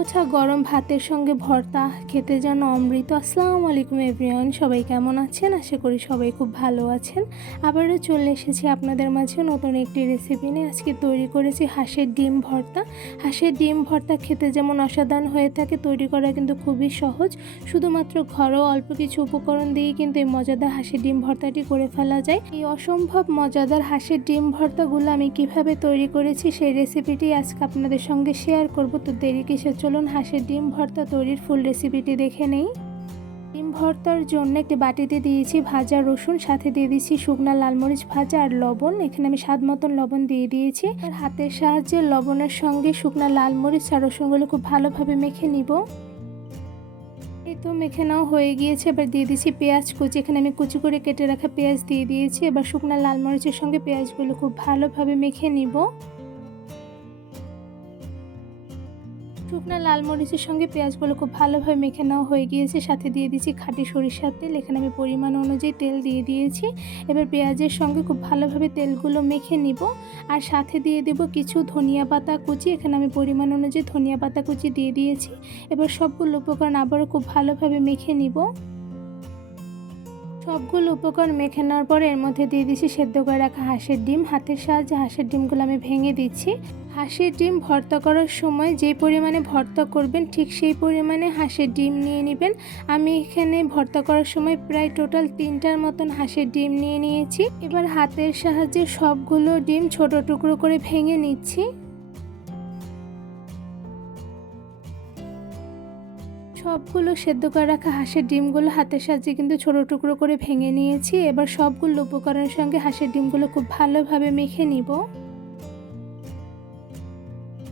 ওঠা গরম ভাতের সঙ্গে ভর্তা, খেতে যেন অমৃত। আসসালামু আলাইকুম এভরিওয়ান, সবাই কেমন আছেন? আশা করি সবাই খুব ভালো আছেন। আবারও চলে এসেছি আপনাদের মাঝে নতুন একটি রেসিপি নিয়ে। আজকে তৈরি করেছি হাঁসের ডিম ভর্তা। হাঁসের ডিম ভর্তা খেতে যেমন অসাধারণ হয়ে থাকে, তৈরি করা কিন্তু খুবই সহজ। শুধুমাত্র ঘরোয়া অল্প কিছু উপকরণ দিয়েই কিন্তু এই মজাদার হাঁসের ডিম ভর্তাটি করে ফেলা যায়। এই অসম্ভব মজাদার হাঁসের ডিম ভর্তাগুলো আমি কীভাবে তৈরি করেছি সেই রেসিপিটি আজকে আপনাদের সঙ্গে শেয়ার করব। তো দেরি কিসে চলুন হাঁসের ডিম ভর্তা তৈরির ফুল রেসিপিটি দেখে নেই। ডিম ভর্তার জন্য একটি বাটিতে দিয়েছি ভাজা রসুন, সাথে দিয়ে দিয়েছি শুকনা লাল মরিচ ভাজা আর লবণ। এখানে আমি স্বাদ মতন লবণ দিয়ে দিয়েছি। আর হাতের সাহায্যে লবণের সঙ্গে শুকনা লাল মরিচ আর রসুনগুলো খুব ভালোভাবে মেখে নিব। এই তো মেখে নাও হয়ে গিয়েছে। এবার দিয়ে দিয়েছি পেঁয়াজ কুচি। এখানে আমি কুচি করে কেটে রাখা পেঁয়াজ দিয়ে দিয়েছি। এবার শুকনা লাল মরিচের সঙ্গে পেঁয়াজগুলো খুব ভালোভাবে মেখে নিব। শুকনো লাল মরিচের সঙ্গে পেঁয়াজগুলো খুব ভালোভাবে মেখে নেওয়া হয়ে গিয়েছে। সাথে দিয়ে দিয়েছি খাঁটি সরিষার তেল। এখানে আমি পরিমাণ অনুযায়ী তেল দিয়ে দিয়েছি। এবার পেঁয়াজের সঙ্গে খুব ভালোভাবে তেলগুলো মেখে নিব। আর সাথে দিয়ে দেব কিছু ধনিয়া পাতা কুচি। এখানে আমি পরিমাণ অনুযায়ী ধনিয়া পাতা কুচি দিয়ে দিয়েছি। এবার সবগুলো উপকরণ আবারও খুব ভালোভাবে মেখে নিব। সবগুলো উপকরণ মেখে নেওয়ার পরে এর মধ্যে দিয়ে দিচ্ছি সেদ্ধ করে রাখা হাঁসের ডিম। হাতের সাহায্যে হাঁসের ডিমগুলো আমি ভেঙে দিচ্ছি। হাঁসের ডিম ভর্তা করার সময় যে পরিমাণে ভর্তা করবেন ঠিক সেই পরিমাণে হাঁসের ডিম নিয়ে নেবেন। আমি এখানে ভর্তা করার সময় প্রায় টোটাল তিনটার মতন হাঁসের ডিম নিয়ে নিয়েছি। এবার হাতের সাহায্যে সবগুলো ডিম ছোট টুকরো করে ভেঙে নিচ্ছি। সবগুলো সেদ্ধ করে রাখা হাঁসের ডিমগুলো হাতের সাহায্যে কিন্তু ছোটো টুকরো করে ভেঙে নিয়েছি। এবার সবগুলো উপকরণের সঙ্গে হাঁসের ডিমগুলো খুব ভালোভাবে মেখে নিব।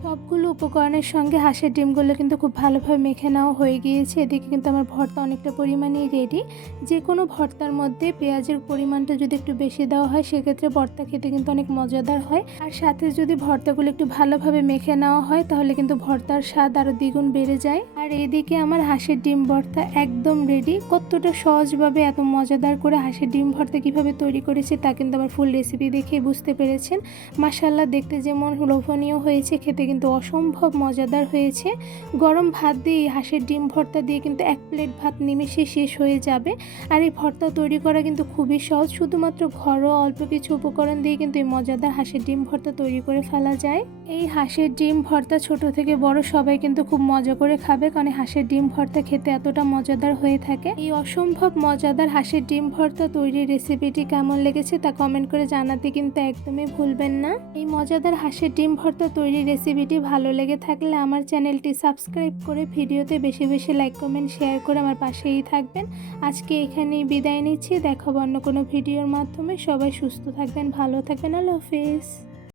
সবগুলো উপকরণের সঙ্গে হাঁসের ডিমগুলো কিন্তু খুব ভালোভাবে মেখে নেওয়া হয়ে গিয়েছে। এদিকে কিন্তু আমার ভর্তা অনেকটা পরিমাণেই রেডি যে কোনো ভর্তার মধ্যে পেঁয়াজের পরিমাণটা যদি একটু বেশি দেওয়া হয়, সেক্ষেত্রে ভর্তা খেতে কিন্তু অনেক মজাদার হয়। আর সাথে যদি ভর্তাগুলো একটু ভালোভাবে মেখে নেওয়া হয়, তাহলে কিন্তু ভর্তার স্বাদ আরও দ্বিগুণ বেড়ে যায়। আর এদিকে আমার হাঁসের ডিম ভর্তা একদম রেডি কতটা সহজভাবে এত মজাদার করে হাঁসের ডিম ভর্তা কীভাবে তৈরি করেছে, তা কিন্তু আমার ফুল রেসিপি দেখে বুঝতে পেরেছেন। মাসাল্লাহ দেখতে যেমন লোভনীয় হয়েছে, খেতে কিন্তু অসম্ভব মজাদার হয়েছে। গরম ভাত দিয়ে হাঁসের ডিম ভর্তা দিয়ে কিন্তু এক প্লেট ভাত নিমেষে শেষ হয়ে যাবে। আর এই ভর্তা তৈরি করা কিন্তু খুবই সহজ। শুধুমাত্র ঘরোয়া অল্প কিছু উপকরণ দিয়ে কিন্তু এই মজাদার হাঁসের ডিম ভর্তা তৈরি করে ফেলা যায়। এই হাঁসের ডিম ভর্তা ছোট থেকে বড় সবাই কিন্তু খুব মজা করে খাবে কারণ হাঁসের ডিম ভর্তা খেতে এতটা মজাদার হয়ে থাকে। এই অসম্ভব মজাদার হাঁসের ডিম ভর্তা তৈরির রেসিপিটি কেমন লেগেছে তা কমেন্ট করে জানাতে কিন্তু একদমই ভুলবেন না। এই মজাদার হাঁসের ডিম ভর্তা তৈরির রেসিপিটি ভালো লেগে থাকলে আমার চ্যানেলটি সাবস্ক্রাইব করে ভিডিওতে বেশি বেশি লাইক, কমেন্ট, শেয়ার করে আমার পাশেই থাকবেন। আজকে এখানেই বিদায় নিচ্ছি। দেখাবো অন্য কোনো ভিডিওর মাধ্যমে। সবাই সুস্থ থাকবেন, ভালো থাকবেন। আল্লাহ হাফিজ।